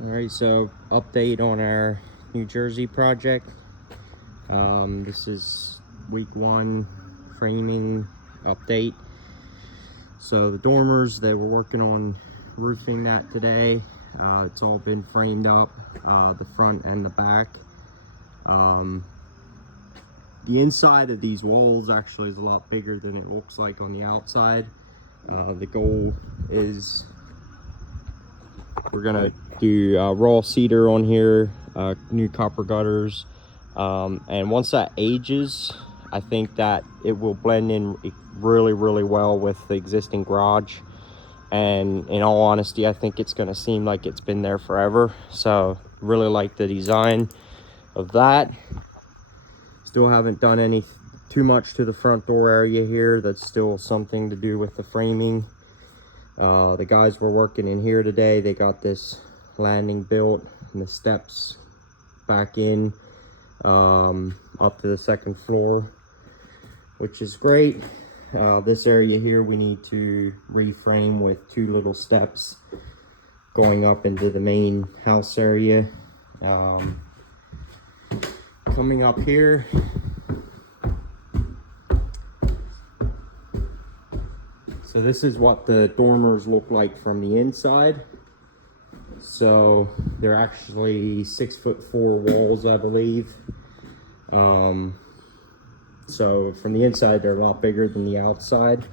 All right, so update on our New Jersey project. This is week 1 framing update. So the dormers, they were working on roofing that today. It's all been framed up, the front and the back. The inside of these walls actually is a lot bigger than it looks like on the outside. The goal is we're gonna do raw cedar on here, new copper gutters, and once that ages, I think that it will blend in really well with the existing garage. And in all honesty, I think it's gonna seem like it's been there forever. So really like the design of that. Still haven't done too much to the front door area here. That's still something to do with the framing. The guys were working in here today. They got this landing built and the steps back in up to the second floor, which is great. This area here we need to reframe with 2 little steps going up into the main house area. Coming up here, so this is what the dormers look like from the inside. So they're actually 6'4" walls, I believe. So from the inside, they're a lot bigger than the outside,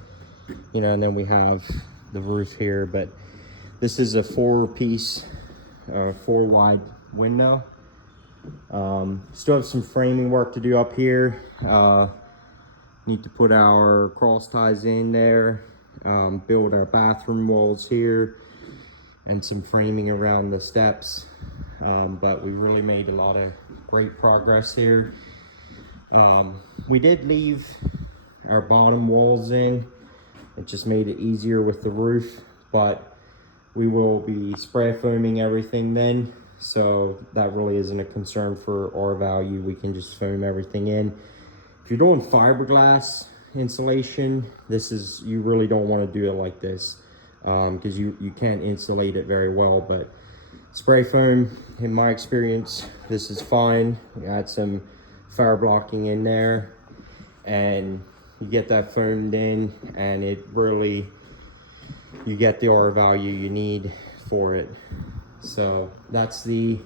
you know. And then we have the roof here, but this is a 4-piece, 4-wide window. Still have some framing work to do up here. Need to put our cross ties in there, build our bathroom walls here, and some framing around the steps. But we really made a lot of great progress here. We did leave our bottom walls in. It just made it easier with the roof, but we will be spray foaming everything then, so that really isn't a concern for our value. We can just foam everything in. If you're doing fiberglass insulation, you really don't want to do it like this, because you can't insulate it very well. But spray foam, in my experience, this is fine. We add some fire blocking in there and you get that foamed in, and it really, you get the R value you need for it. So that's the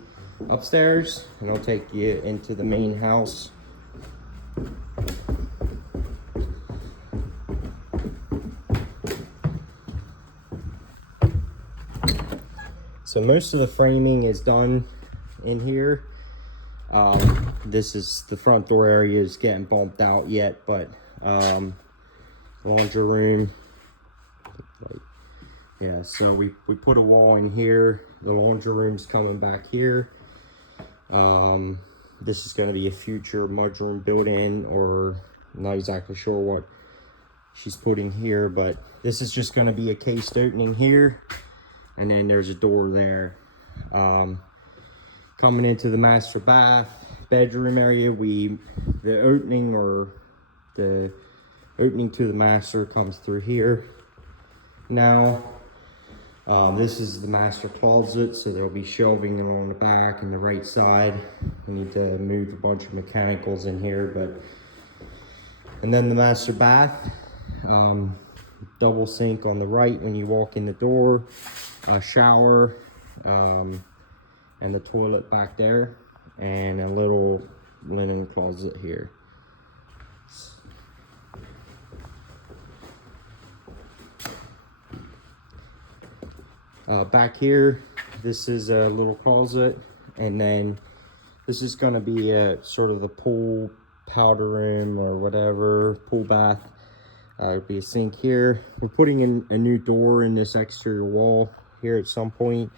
upstairs, and I'll take you into the main house. So most of the framing is done in here. This is the front door area is getting bumped out yet, but laundry room, yeah. So we put a wall in here. The laundry room's coming back here. This is going to be a future mudroom built-in, or I'm not exactly sure what she's putting here, but this is just going to be a cased opening here, and then there's a door there. Coming into the master bath bedroom area, the opening to the master comes through here. Now this is the master closet, so there'll be shelving along the back and the right side. We need to move a bunch of mechanicals in here, and then the master bath, double sink on the right when you walk in the door, a shower, and the toilet back there, and a little linen closet here. Back here, this is a little closet, and then this is going to be a sort of the pool powder room or whatever, pool bath. It'll be a sink here. We're putting in a new door in this exterior wall here at some point,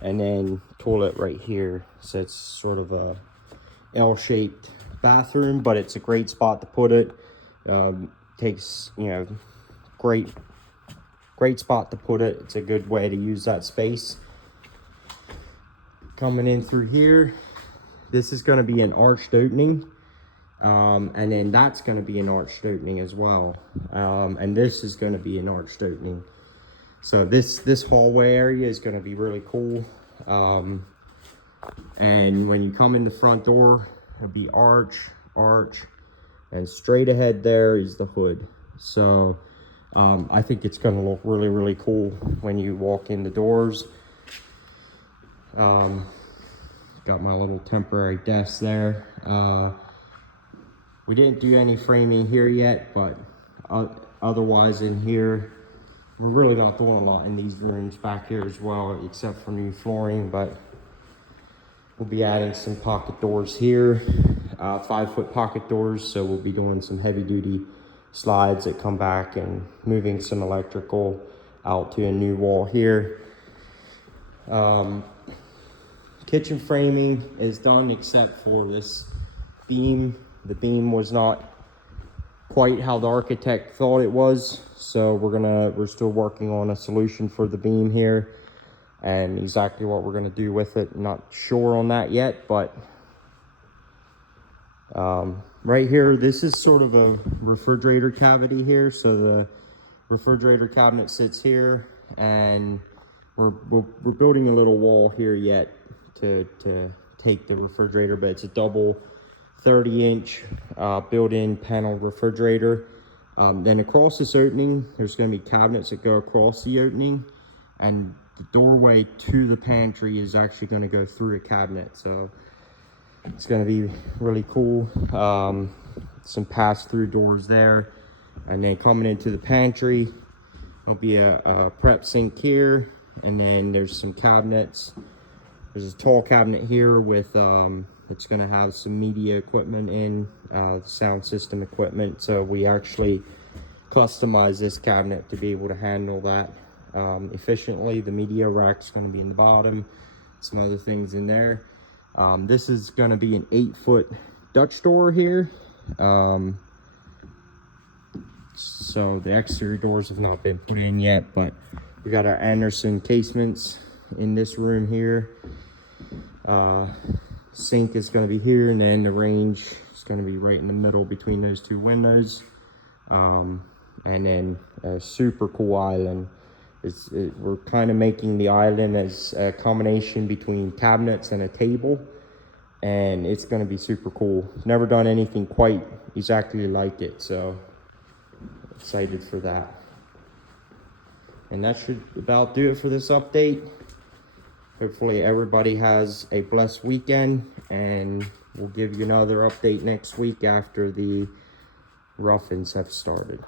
and then toilet right here. So it's sort of a L-shaped bathroom, but it's a great spot to put it. Takes, you know, great spot to put it. It's a good way to use that space. Coming in through here, this is going to be an arched opening, and then that's going to be an arched opening as well, and this is going to be an arched opening. So this hallway area is going to be really cool. And when you come in the front door, it'll be arch, and straight ahead there is the hood. So I think it's gonna look really, really cool when you walk in the doors. Got my little temporary desk there. We didn't do any framing here yet, but otherwise in here, we're really not doing a lot in these rooms back here as well, except for new flooring, but we'll be adding some pocket doors here, 5-foot pocket doors. So we'll be doing some heavy duty slides that come back and moving some electrical out to a new wall here. Kitchen framing is done except for this beam. The beam was not quite how the architect thought it was, so we're still working on a solution for the beam here, and exactly what we're gonna do with it, not sure on that yet. But right here, this is sort of a refrigerator cavity here. So the refrigerator cabinet sits here, and we're building a little wall here yet to take the refrigerator, but it's a double 30-inch built-in panel refrigerator. Then across this opening, there's going to be cabinets that go across the opening, and the doorway to the pantry is actually going to go through a cabinet. So it's going to be really cool. Some pass-through doors there, and then coming into the pantry, there'll be a prep sink here, and then there's some cabinets. There's a tall cabinet here with it's going to have some media equipment in, sound system equipment. So we actually customized this cabinet to be able to handle that efficiently. The media rack's going to be in the bottom, some other things in there. This is going to be an 8-foot Dutch door here. So the exterior doors have not been put in yet, but we got our Anderson casements in this room here. Sink is going to be here, and then the range is going to be right in the middle between those two windows. And then a super cool island. We're kind of making the island as a combination between cabinets and a table, and it's going to be super cool. Never done anything quite exactly like it, so excited for that. And that should about do it for this update. Hopefully everybody has a blessed weekend, and we'll give you another update next week after the rough-ins have started.